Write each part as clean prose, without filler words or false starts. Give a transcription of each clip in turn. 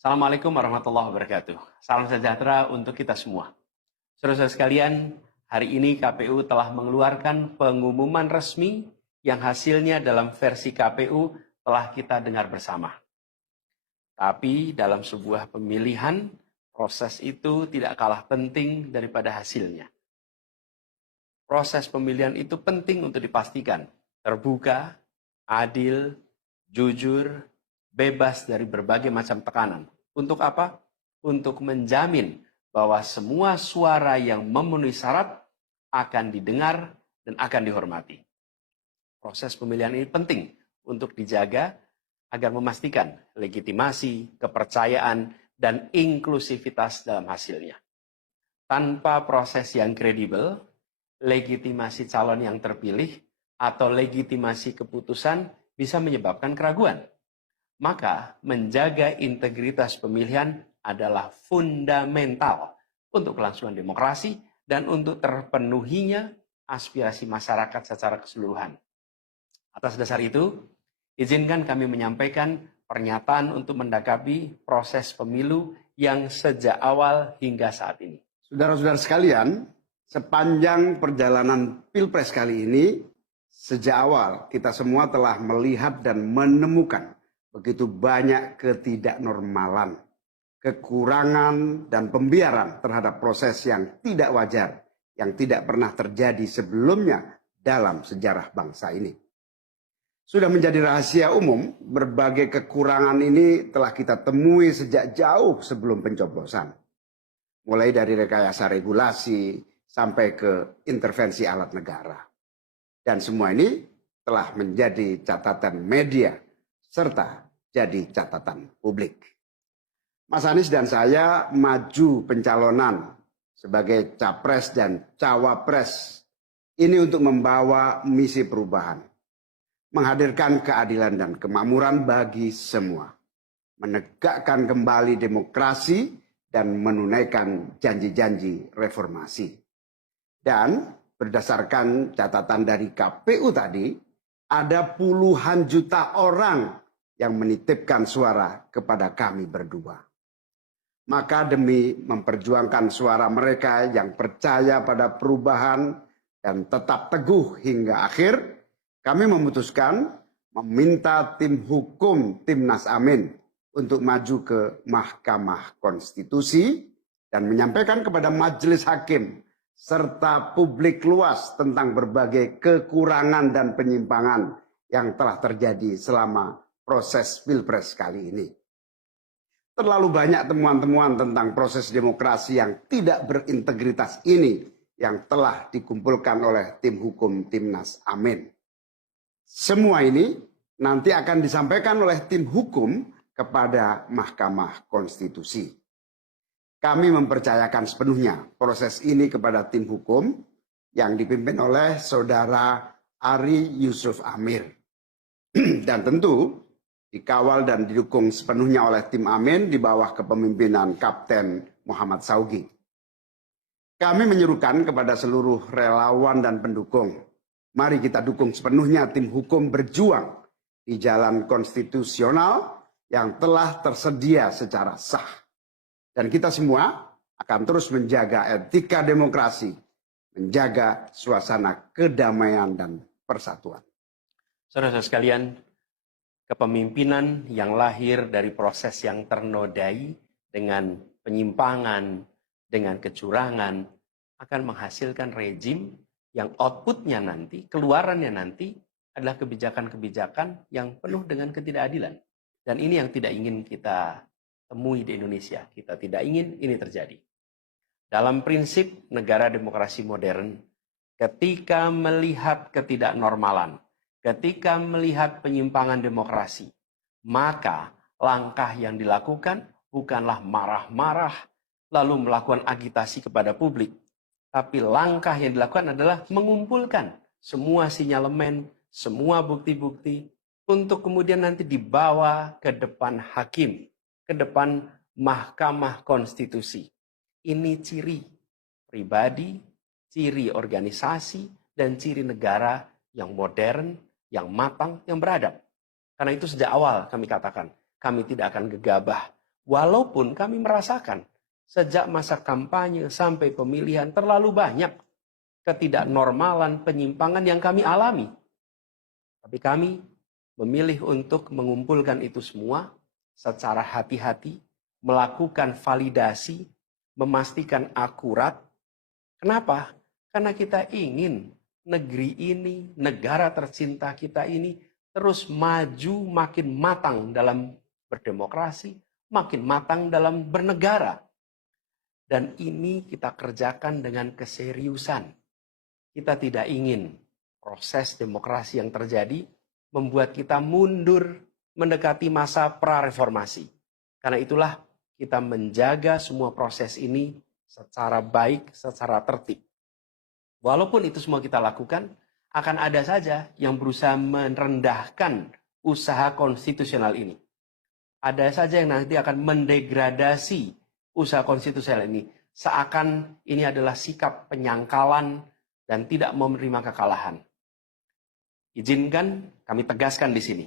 Assalamualaikum warahmatullahi wabarakatuh. Salam sejahtera untuk kita semua. Saudara-saudara sekalian, hari ini KPU telah mengeluarkan pengumuman resmi yang hasilnya dalam versi KPU telah kita dengar bersama. Tapi dalam sebuah pemilihan, proses itu tidak kalah penting daripada hasilnya. Proses pemilihan itu penting untuk dipastikan terbuka, adil, jujur, bebas dari berbagai macam tekanan. Untuk apa? Untuk menjamin bahwa semua suara yang memenuhi syarat akan didengar dan akan dihormati. Proses pemilihan ini penting untuk dijaga agar memastikan legitimasi, kepercayaan, dan inklusivitas dalam hasilnya. Tanpa proses yang kredibel, legitimasi calon yang terpilih atau legitimasi keputusan bisa menyebabkan keraguan. Maka menjaga integritas pemilihan adalah fundamental untuk kelangsungan demokrasi dan untuk terpenuhinya aspirasi masyarakat secara keseluruhan. Atas dasar itu, izinkan kami menyampaikan pernyataan untuk mendakapi proses pemilu yang sejak awal hingga saat ini. Saudara-saudara sekalian, sepanjang perjalanan Pilpres kali ini, sejak awal kita semua telah melihat dan menemukan begitu banyak ketidaknormalan, kekurangan, dan pembiaran terhadap proses yang tidak wajar, yang tidak pernah terjadi sebelumnya dalam sejarah bangsa ini. Sudah menjadi rahasia umum, berbagai kekurangan ini telah kita temui sejak jauh sebelum pencoblosan. Mulai dari rekayasa regulasi sampai ke intervensi alat negara. Dan semua ini telah menjadi catatan media serta jadi catatan publik. Mas Anies dan saya maju pencalonan sebagai capres dan cawapres ini untuk membawa misi perubahan, menghadirkan keadilan dan kemakmuran bagi semua, menegakkan kembali demokrasi dan menunaikan janji-janji reformasi. Dan berdasarkan catatan dari KPU tadi, ada puluhan juta orang yang menitipkan suara kepada kami berdua. Maka demi memperjuangkan suara mereka yang percaya pada perubahan dan tetap teguh hingga akhir, kami memutuskan meminta tim hukum Timnas Amin untuk maju ke Mahkamah Konstitusi dan menyampaikan kepada majelis hakim serta publik luas tentang berbagai kekurangan dan penyimpangan yang telah terjadi selama proses Pilpres kali ini. Terlalu banyak temuan-temuan tentang proses demokrasi yang tidak berintegritas ini yang telah dikumpulkan oleh tim hukum Timnas Amin. Semua ini nanti akan disampaikan oleh tim hukum kepada Mahkamah Konstitusi. Kami mempercayakan sepenuhnya proses ini kepada tim hukum yang dipimpin oleh Saudara Ari Yusuf Amir. Dan tentu dikawal dan didukung sepenuhnya oleh tim Amin di bawah kepemimpinan Kapten Muhammad Saugi. Kami menyerukan kepada seluruh relawan dan pendukung, mari kita dukung sepenuhnya tim hukum berjuang di jalan konstitusional yang telah tersedia secara sah. Dan kita semua akan terus menjaga etika demokrasi, menjaga suasana kedamaian dan persatuan. Saudara-saudara sekalian, kepemimpinan yang lahir dari proses yang ternodai dengan penyimpangan, dengan kecurangan, akan menghasilkan rejim yang outputnya nanti, keluarannya nanti adalah kebijakan-kebijakan yang penuh dengan ketidakadilan. Dan ini yang tidak ingin kita temui di Indonesia. Kita tidak ingin ini terjadi. Dalam prinsip negara demokrasi modern, ketika melihat ketidaknormalan, ketika melihat penyimpangan demokrasi, maka langkah yang dilakukan bukanlah marah-marah lalu melakukan agitasi kepada publik. Tapi langkah yang dilakukan adalah mengumpulkan semua sinyalemen, semua bukti-bukti untuk kemudian nanti dibawa ke depan hakim, ke depan Mahkamah Konstitusi. Ini ciri pribadi, ciri organisasi, dan ciri negara yang modern, yang matang, yang beradab. Karena itu sejak awal kami katakan, kami tidak akan gegabah Walaupun kami merasakan sejak masa kampanye sampai pemilihan terlalu banyak ketidaknormalan, penyimpangan yang kami alami. Tapi kami memilih untuk mengumpulkan itu semua secara hati-hati, melakukan validasi, memastikan akurat. Kenapa? Karena kita ingin negeri ini, negara tercinta kita ini terus maju makin matang dalam berdemokrasi, makin matang dalam bernegara. Dan ini kita kerjakan dengan keseriusan. Kita tidak ingin proses demokrasi yang terjadi membuat kita mundur mendekati masa prareformasi. Karena itulah kita menjaga semua proses ini secara baik, secara tertib. Walaupun itu semua kita lakukan, akan ada saja yang berusaha merendahkan usaha konstitusional ini. Ada saja yang nanti akan mendegradasi usaha konstitusional ini. Seakan ini adalah sikap penyangkalan dan tidak mau menerima kekalahan. Izinkan kami tegaskan di sini.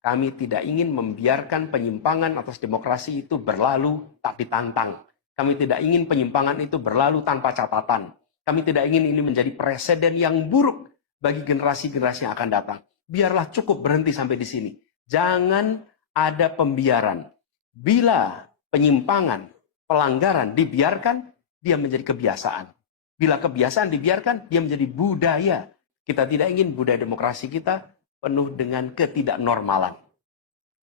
Kami tidak ingin membiarkan penyimpangan atas demokrasi itu berlalu tak ditantang. Kami tidak ingin penyimpangan itu berlalu tanpa catatan. Kami tidak ingin ini menjadi presiden yang buruk bagi generasi-generasi yang akan datang. Biarlah cukup berhenti sampai di sini. Jangan ada pembiaran. Bila penyimpangan, pelanggaran dibiarkan, dia menjadi kebiasaan. Bila kebiasaan dibiarkan, dia menjadi budaya. Kita tidak ingin budaya demokrasi kita penuh dengan ketidaknormalan.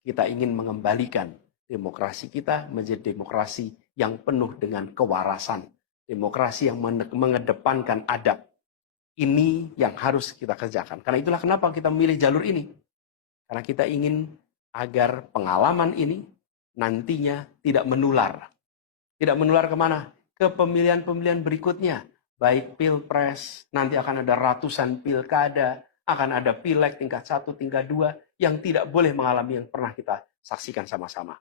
Kita ingin mengembalikan demokrasi kita menjadi demokrasi yang penuh dengan kewarasan. Demokrasi yang mengedepankan adab. Ini yang harus kita kerjakan. Karena itulah kenapa kita memilih jalur ini. Karena kita ingin agar pengalaman ini nantinya tidak menular. Tidak menular kemana? Ke pemilihan-pemilihan berikutnya. Baik pilpres, nanti akan ada ratusan pilkada, akan ada pileg tingkat 1, tingkat 2, yang tidak boleh mengalami yang pernah kita saksikan sama-sama.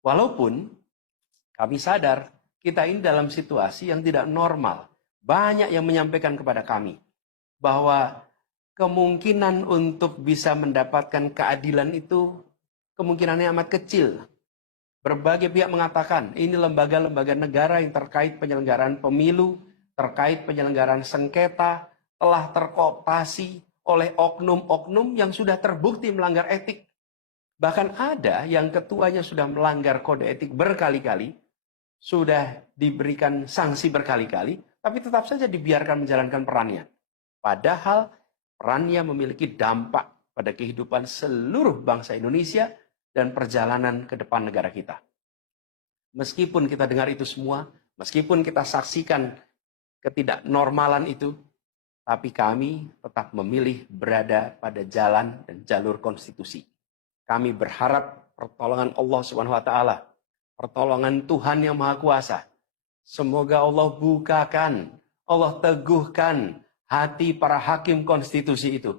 Walaupun kami sadar, kita ini dalam situasi yang tidak normal. Banyak yang menyampaikan kepada kami bahwa kemungkinan untuk bisa mendapatkan keadilan itu kemungkinannya amat kecil. Berbagai pihak mengatakan ini lembaga-lembaga negara yang terkait penyelenggaraan pemilu, terkait penyelenggaraan sengketa, telah terkooptasi oleh oknum-oknum yang sudah terbukti melanggar etik. Bahkan ada yang ketuanya sudah melanggar kode etik berkali-kali, sudah diberikan sanksi berkali-kali, tapi tetap saja dibiarkan menjalankan perannya. Padahal perannya memiliki dampak pada kehidupan seluruh bangsa Indonesia dan perjalanan ke depan negara kita. Meskipun kita dengar itu semua, meskipun kita saksikan ketidaknormalan itu, tapi kami tetap memilih berada pada jalan dan jalur konstitusi. Kami berharap pertolongan Allah Subhanahu wa taala, pertolongan Tuhan yang Maha Kuasa. Semoga Allah bukakan, Allah teguhkan hati para hakim konstitusi itu.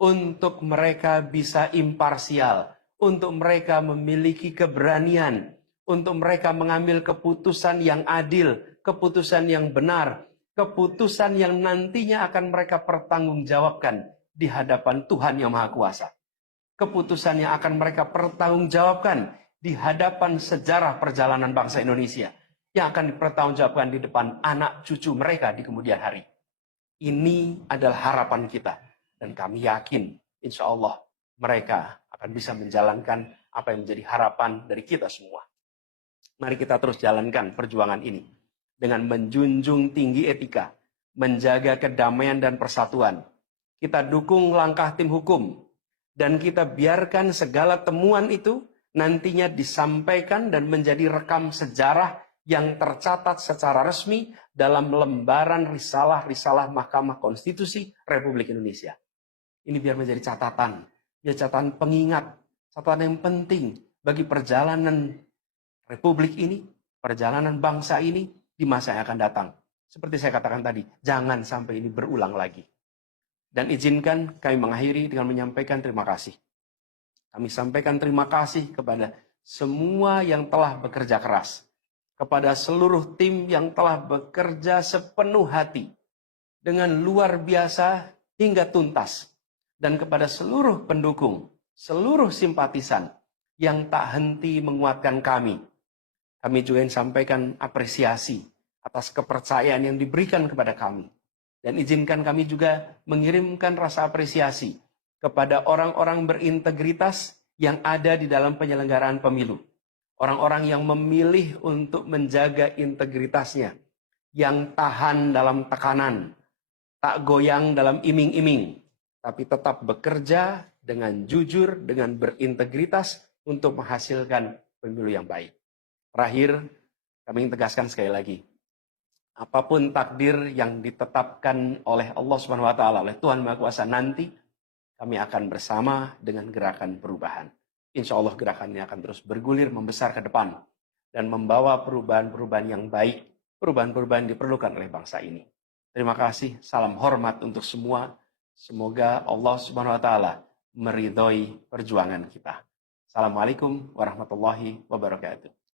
Untuk mereka bisa imparsial, untuk mereka memiliki keberanian, untuk mereka mengambil keputusan yang adil, keputusan yang benar, keputusan yang nantinya akan mereka pertanggungjawabkan di hadapan Tuhan yang Maha Kuasa. Keputusan yang akan mereka pertanggungjawabkan di hadapan sejarah perjalanan bangsa Indonesia, yang akan dipertanggungjawabkan di depan anak cucu mereka di kemudian hari. Ini adalah harapan kita. Dan kami yakin, insya Allah, mereka akan bisa menjalankan apa yang menjadi harapan dari kita semua. Mari kita terus jalankan perjuangan ini. Dengan menjunjung tinggi etika, menjaga kedamaian dan persatuan. Kita dukung langkah tim hukum. Dan kita biarkan segala temuan itu nantinya disampaikan dan menjadi rekam sejarah yang tercatat secara resmi dalam lembaran risalah-risalah Mahkamah Konstitusi Republik Indonesia. Ini biar menjadi catatan, biar catatan pengingat, catatan yang penting bagi perjalanan Republik ini, perjalanan bangsa ini di masa yang akan datang. Seperti saya katakan tadi, jangan sampai ini berulang lagi. Dan izinkan kami mengakhiri dengan menyampaikan terima kasih. Kami sampaikan terima kasih kepada semua yang telah bekerja keras. Kepada seluruh tim yang telah bekerja sepenuh hati. Dengan luar biasa hingga tuntas. Dan kepada seluruh pendukung, seluruh simpatisan yang tak henti menguatkan kami. Kami juga ingin sampaikan apresiasi atas kepercayaan yang diberikan kepada kami. Dan izinkan kami juga mengirimkan rasa apresiasi kepada orang-orang berintegritas yang ada di dalam penyelenggaraan pemilu. Orang-orang yang memilih untuk menjaga integritasnya, yang tahan dalam tekanan, tak goyang dalam iming-iming, tapi tetap bekerja dengan jujur, dengan berintegritas untuk menghasilkan pemilu yang baik. Terakhir, kami ingin tegaskan sekali lagi, apapun takdir yang ditetapkan oleh Allah Subhanahu wa taala, oleh Tuhan Maha Kuasa nanti, kami akan bersama dengan gerakan perubahan. Insya Allah gerakan ini akan terus bergulir, membesar ke depan, dan membawa perubahan-perubahan yang baik, perubahan-perubahan yang diperlukan oleh bangsa ini. Terima kasih, salam hormat untuk semua. Semoga Allah Subhanahu wa taala meridhoi perjuangan kita. Assalamualaikum warahmatullahi wabarakatuh.